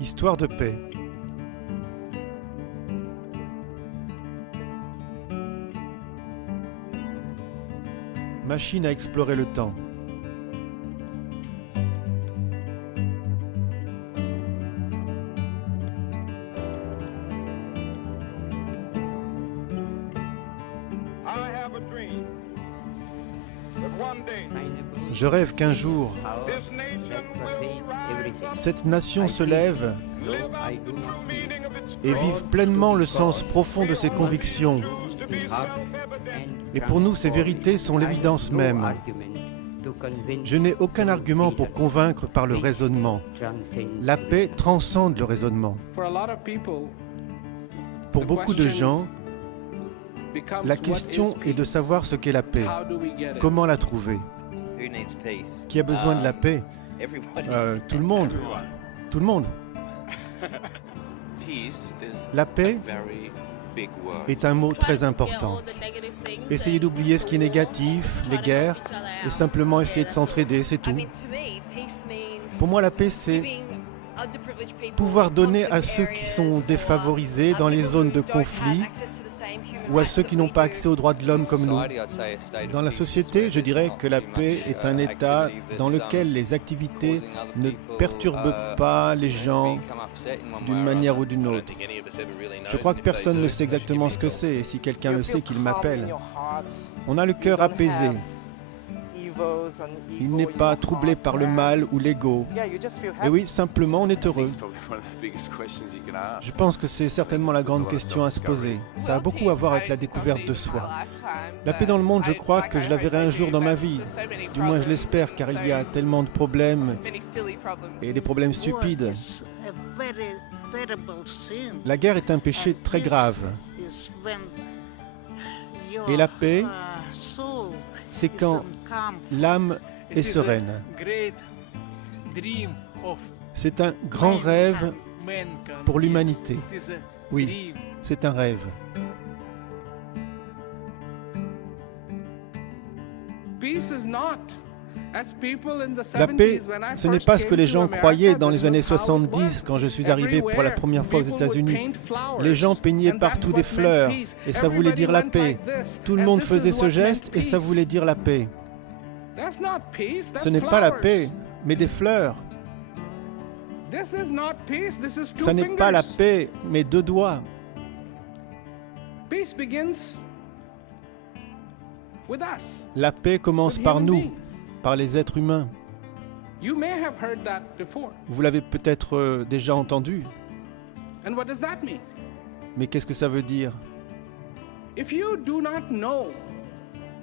Histoire de paix. Machine à explorer le temps. Je rêve qu'un jour, cette nation se lève et vive pleinement le sens profond de ses convictions. Et pour nous, ces vérités sont l'évidence même. Je n'ai aucun argument pour convaincre par le raisonnement. La paix transcende le raisonnement. Pour beaucoup de gens, la question est de savoir ce qu'est la paix. Comment la trouver? Qui a besoin de la paix? Tout le monde. Tout le monde. La paix est un mot très important. Essayez d'oublier ce qui est négatif, les guerres, et simplement essayer de s'entraider, c'est tout. Pour moi, la paix, c'est pouvoir donner à ceux qui sont défavorisés dans les zones de conflit ou à ceux qui n'ont pas accès aux droits de l'homme comme nous. Dans la société, je dirais que la paix est un état dans lequel les activités ne perturbent pas les gens d'une manière ou d'une autre. Je crois que personne ne sait exactement ce que c'est, et si quelqu'un le sait, qu'il m'appelle. On a le cœur apaisé. Il n'est pas troublé par le mal ou l'ego. Et oui, simplement, on est heureux. Je pense que c'est certainement la grande question à se poser. Ça a beaucoup à voir avec la découverte de soi. La paix dans le monde, je crois que je la verrai un jour dans ma vie. Du moins, je l'espère, car il y a tellement de problèmes, et des problèmes stupides. La guerre est un péché très grave. Et la paix, c'est quand l'âme est sereine. C'est un grand rêve pour l'humanité. Oui, c'est un rêve. La paix, ce n'est pas ce que les gens croyaient dans les années 70 quand je suis arrivé pour la première fois aux États-Unis. Les gens peignaient partout des fleurs et ça voulait dire la paix. Tout le monde faisait ce geste et ça voulait dire la paix. Ce n'est pas la paix, mais des fleurs. Ce n'est pas la paix, mais deux doigts. La paix commence par nous, par les êtres humains. Vous l'avez peut-être déjà entendu. Mais qu'est-ce que ça veut dire?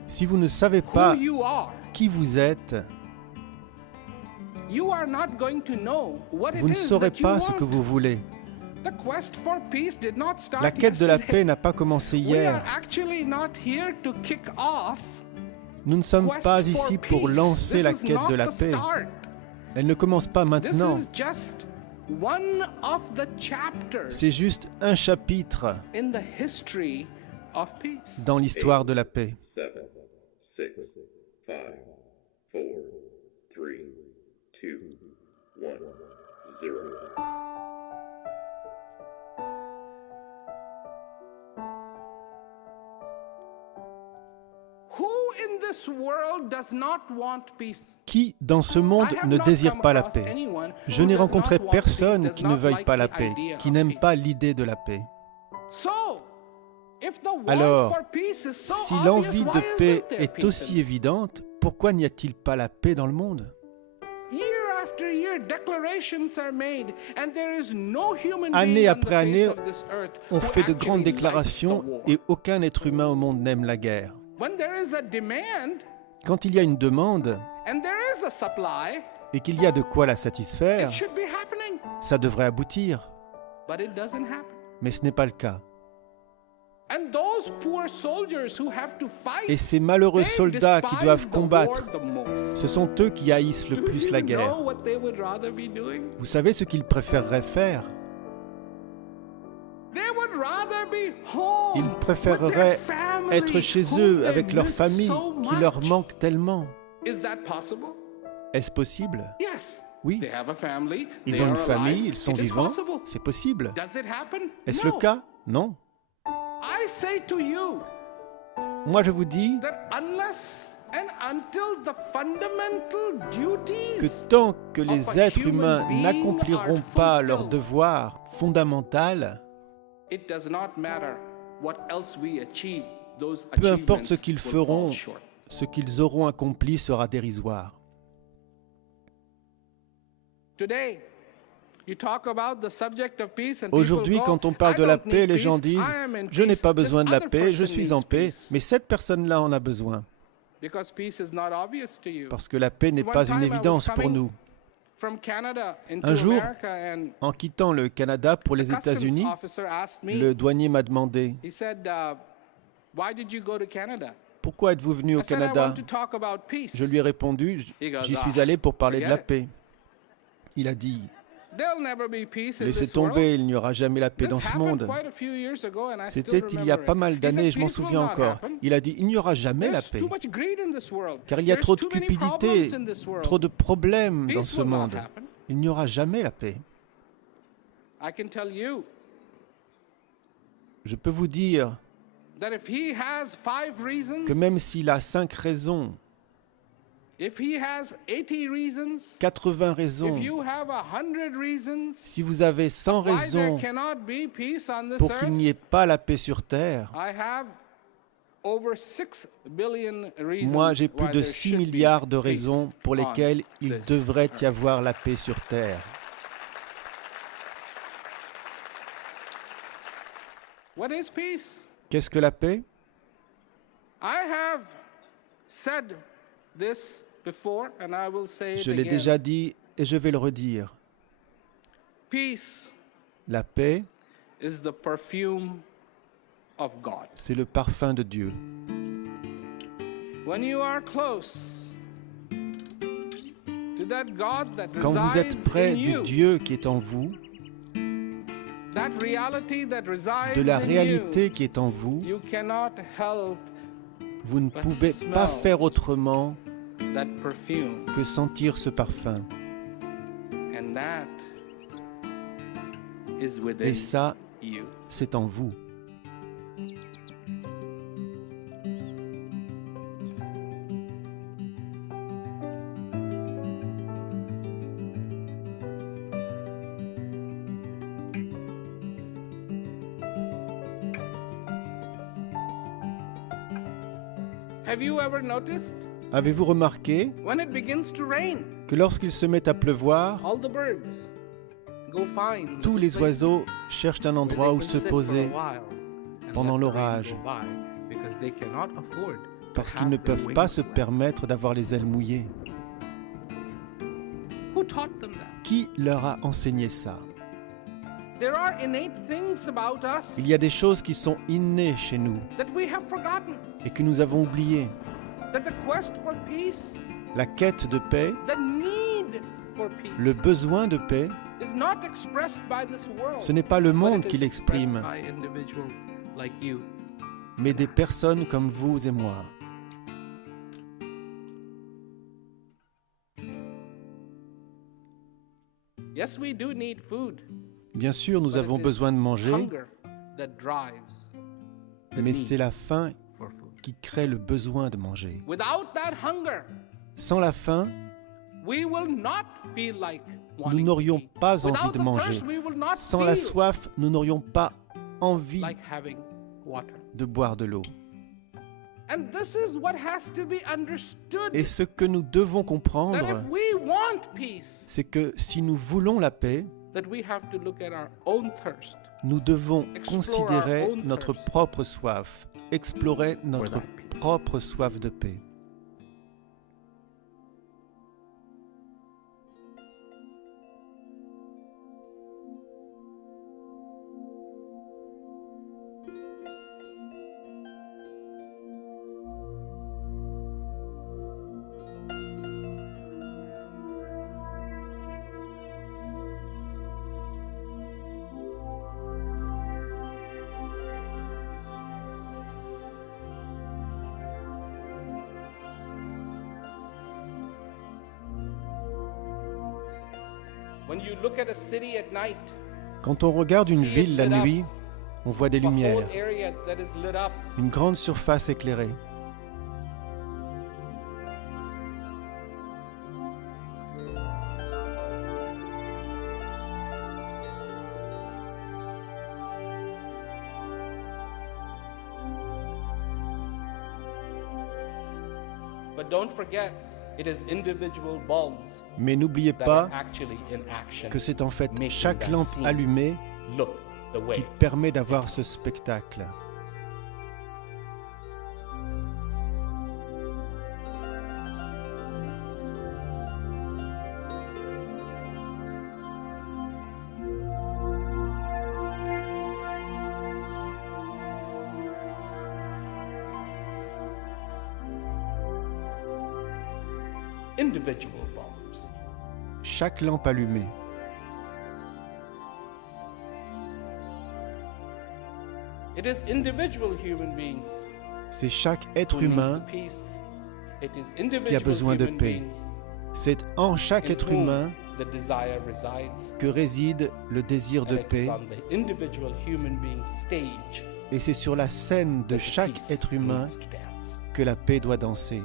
Si vous ne savez pas qui vous êtes, vous ne saurez pas ce que vous voulez. La quête de la paix n'a pas commencé hier. Nous ne sommes pas ici pour lancer la quête de la paix. Elle ne commence pas maintenant. C'est juste un chapitre dans l'histoire de la paix. Qui, dans ce monde, ne désire pas la paix? Je n'ai rencontré personne qui ne veuille pas la paix, qui n'aime pas l'idée de la paix. Alors, si l'envie de paix est aussi évidente, pourquoi n'y a-t-il pas la paix dans le monde? Année après année, on fait de grandes déclarations et aucun être humain au monde n'aime la guerre. Quand il y a une demande et qu'il y a de quoi la satisfaire, ça devrait aboutir. Mais ce n'est pas le cas. Et ces malheureux soldats qui doivent combattre, ce sont eux qui haïssent le plus la guerre. Vous savez ce qu'ils préféreraient faire? Ils préféreraient être chez eux avec leur famille qui leur manque tellement. Est-ce possible? Oui, ils ont une famille, ils sont vivants, c'est possible. Est-ce le cas? Non. Moi, je vous dis que tant que les êtres humains n'accompliront pas leur devoir fondamental, peu importe ce qu'ils feront, ce qu'ils auront accompli sera dérisoire. Aujourd'hui, quand on parle de la paix, les gens disent « Je n'ai pas besoin de la paix, je suis en paix », mais cette personne-là en a besoin. Parce que la paix n'est pas une évidence pour nous. Un jour, en quittant le Canada pour les États-Unis, le douanier m'a demandé « Pourquoi êtes-vous venu au Canada ?» Je lui ai répondu « J'y suis allé pour parler de la paix. » Il a dit « Laissez tomber, il n'y aura jamais la paix dans ce monde. » C'était il y a pas mal d'années, je m'en souviens encore. Il a dit « Il n'y aura jamais la paix, car il y a trop de cupidité, trop de problèmes dans ce monde. Il n'y aura jamais la paix. » Je peux vous dire que même s'il a 5 raisons, 80 raisons, si vous avez 100 raisons pour qu'il n'y ait pas la paix sur Terre, moi j'ai plus de 6 milliards de raisons pour lesquelles il devrait y avoir la paix sur Terre. Qu'est-ce que la paix? Je l'ai déjà dit et je vais le redire. La paix, c'est le parfum de Dieu. Quand vous êtes près du Dieu qui est en vous, de la réalité qui est en vous, vous ne pouvez pas faire autrement que sentir ce parfum. Et ça, c'est en vous. Avez-vous remarqué que lorsqu'il se met à pleuvoir, tous les oiseaux cherchent un endroit où se poser pendant l'orage, parce qu'ils ne peuvent pas se permettre d'avoir les ailes mouillées. Qui leur a enseigné ça? Il y a des choses qui sont innées chez nous et que nous avons oubliées. La quête de paix, le besoin de paix, ce n'est pas le monde qui l'exprime, mais des personnes comme vous et moi. Bien sûr, nous avons besoin de manger, mais c'est la faim qui crée le besoin de manger. Sans la faim, nous n'aurions pas envie de manger. Sans la soif, nous n'aurions pas envie de boire de l'eau. Et ce que nous devons comprendre, c'est que si nous voulons la paix, nous devons considérer notre propre soif, explorer notre propre soif de paix. Quand on regarde une ville la nuit, on voit des lumières, une grande surface éclairée. Mais n'oubliez pas que c'est en fait chaque lampe allumée qui permet d'avoir ce spectacle. Chaque lampe allumée. C'est chaque être humain qui a besoin de paix. C'est en chaque être humain que réside le désir de paix. Et c'est sur la scène de chaque être humain que la paix doit danser.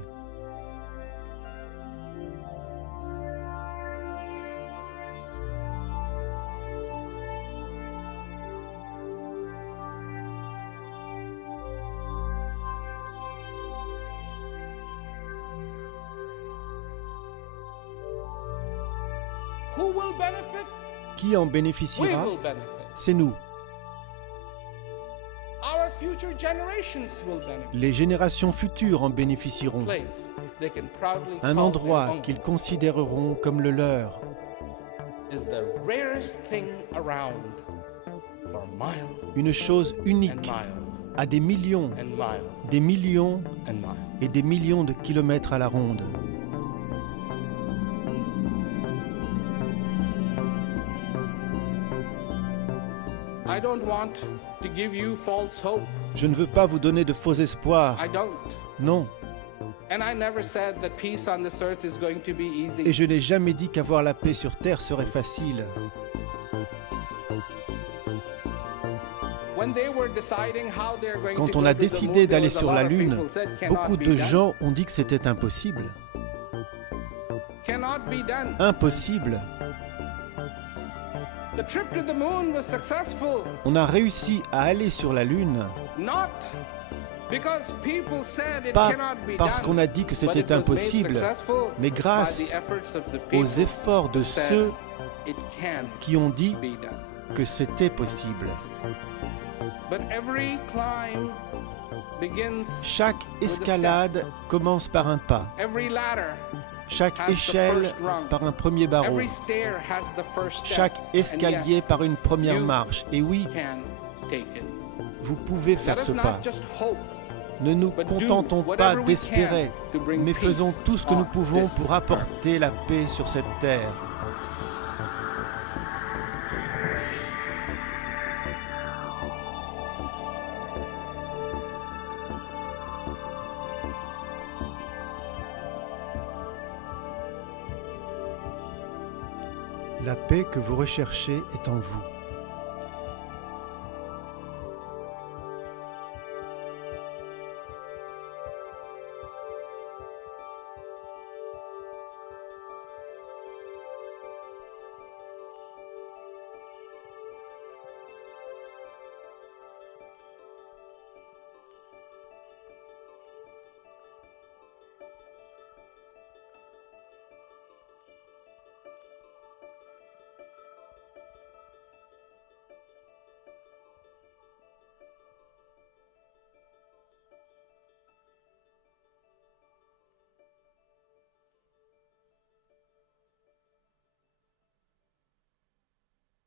Qui en bénéficiera? C'est nous. Les générations futures en bénéficieront. Un endroit qu'ils considéreront comme le leur. Une chose unique à des millions et des millions de kilomètres à la ronde. Je ne veux pas vous donner de faux espoirs. Non. Et je n'ai jamais dit qu'avoir la paix sur Terre serait facile. Quand on a décidé d'aller sur la Lune, beaucoup de gens ont dit que c'était impossible. Impossible. On a réussi à aller sur la Lune, pas parce qu'on a dit que c'était impossible, mais grâce aux efforts de ceux qui ont dit que c'était possible. Chaque escalade commence par un pas. Chaque échelle par un premier barreau. Chaque escalier par une première marche. Et oui, vous pouvez faire ce pas. Ne nous contentons pas d'espérer, mais faisons tout ce que nous pouvons pour apporter la paix sur cette terre. La paix que vous recherchez est en vous.